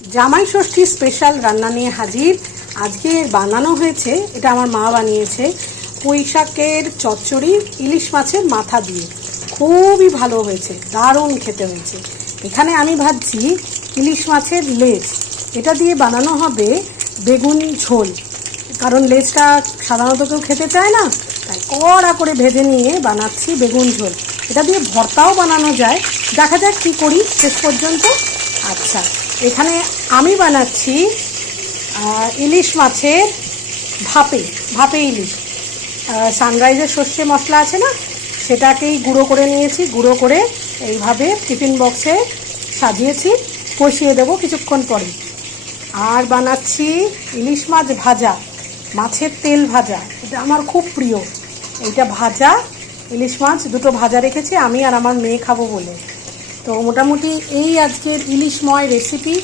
জামাই ষষ্ঠী স্পেশাল রান্না নিয়ে হাজির। আজকে বানানো হয়েছে, এটা আমার মা বানিয়েছে, পুঁই শাকের চচ্চড়ি ইলিশ মাছের মাথা দিয়ে। খুবই ভালো হয়েছে, দারুণ খেতে হয়েছে। এখানে আমি ভাজছি ইলিশ মাছের লেজ, এটা দিয়ে বানানো হবে বেগুন ঝোল। কারণ লেজটা সাধারণত কেউ খেতে চায় না, তাই কড়া করে ভেজে নিয়ে বানাচ্ছি বেগুন ঝোল। এটা দিয়ে ভর্তাও বানানো যায়, দেখা যাক কী করি শেষ পর্যন্ত। আচ্ছা, এখানে আমি বানাচ্ছি ইলিশ মাছের ভাপে ইলিশ। সানরাইজের সর্ষে মশলা আছে না, সেটাকেই গুঁড়ো করে নিয়েছি, গুঁড়ো করে এইভাবে টিফিন বক্সে সাজিয়েছি, কষিয়ে দেবো কিছুক্ষণ পরে। আর বানাচ্ছি ইলিশ মাছ ভাজা, মাছের তেল ভাজা, এটা আমার খুব প্রিয়। এইটা ভাজা ইলিশ মাছ দুটো ভাজা রেখেছি আমি আর আমার মেয়ে খাবো বলে। তো মোটামুটি এই আজকের ইলিশময় রেসিপি।